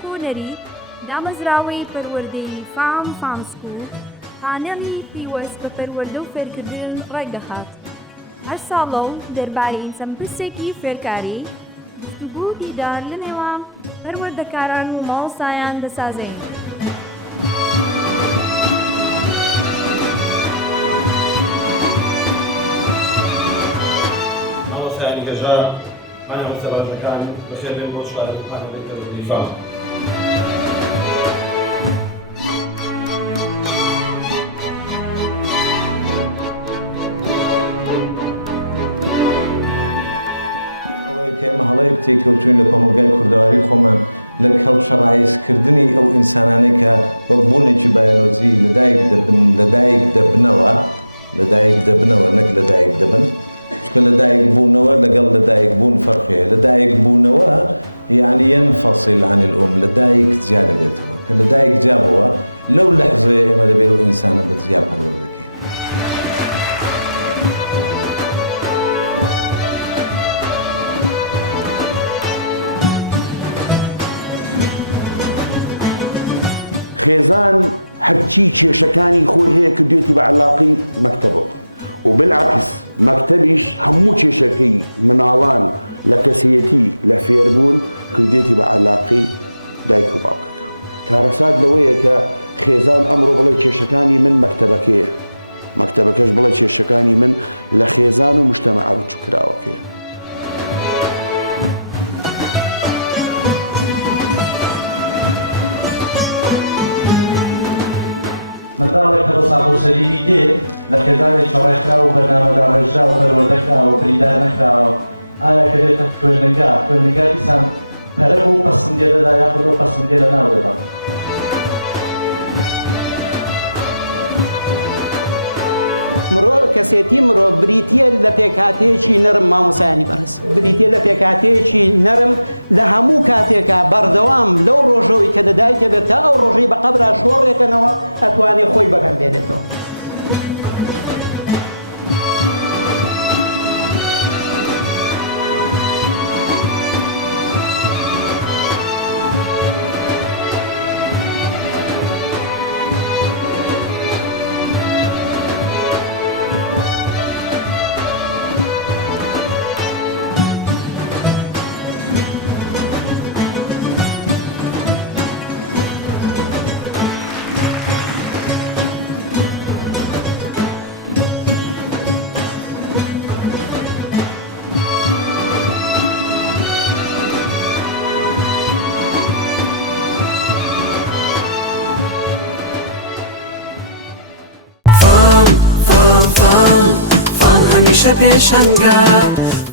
کۆنەری دامەزراوەی پەروەردەی فامسکو پانێڵی پیوەست بە پەروەردە و فێرکردن ڕێگەهات. هەر ساڵە و دەربارەی چەند پرسێکی فێرکاری گفتوگو دیدار لە نێوان پەروەردەکاران و مامۆستایان دەسازێن. مامۆستایانی هێژار مامۆستا باشەکان بەخێربێن بۆ شارەکەی پانێڵی پەروەردەی فام. ئێمە هەڵەیەک تێکەوتوین لە کۆمەلگای کوردەواری خۆمان لە کەڵچەڕایزکردنی ئەو ئینسانانەی کە وەک بوونێکی بایۆلۆجی لەدایک دەبنەوە نەک لەدایک دەبن، چونکە لەدایک بوونەوە لەگەڵ لەدایک بوون فەرقەیە. لەدایک بوونەوە یعنی ينفصل عن الأم، لەدایک جیا دەبێتەوە، کە لەدایک جابەوە لەو لەحزەیە ئێمە دەبێت ئەو ئینسانە بەجیا پەروەردەکەین. خێزان هەرچی کێشەکانی خۆی هەیە کردوێتی بە عەلاقەی مەکتەبەوە، و بالعکس مەکتەبیش هەموو کێشەکەی مناڵان لە کەسیەتی لە فێربوون کردوێتی بە عەلاقەی دایک و باوکەکە. کارەسات لەوەیە کە خێزان ئەمڕۆ بڵێ کێشەکانی من مەکتەبەکەیە، مەکتەبەکەش بڵێ کێشەکانی من لە خێزان و مجتەمەع بچووکراوەکەیە. منداڵێک کە بە ساڵ و سەلیمی دێ لە خێزانێکی ڕێکخراوە و بەرنامەدا ڕێژراوە پەروەردەکراوە و بریندار نەکراوە، ئایا کە دێتە خوێندنگا دیسان پەرە بۆ پەسەندێ دەدا یاخود ئەو پەسەندێ لەناو دەدا؟ مرۆڤ کەسێتی مرۆڤ بریتیە لە پێکهاتەیەکی نەرم مامۆسایانی بەڕێز، بریتیە لە پێکهاتەیەکی نەرم لە هەموو کاتێکە بەردەوام لەو ڕۆژەوەی کە دەدایکە بێت تا ئەو ڕۆژەی بە قەبرا شۆڕێکەنەوە ئەتوانێت خۆی بەکەم بێنێتەوە. فام هەمیشە پێشەنگە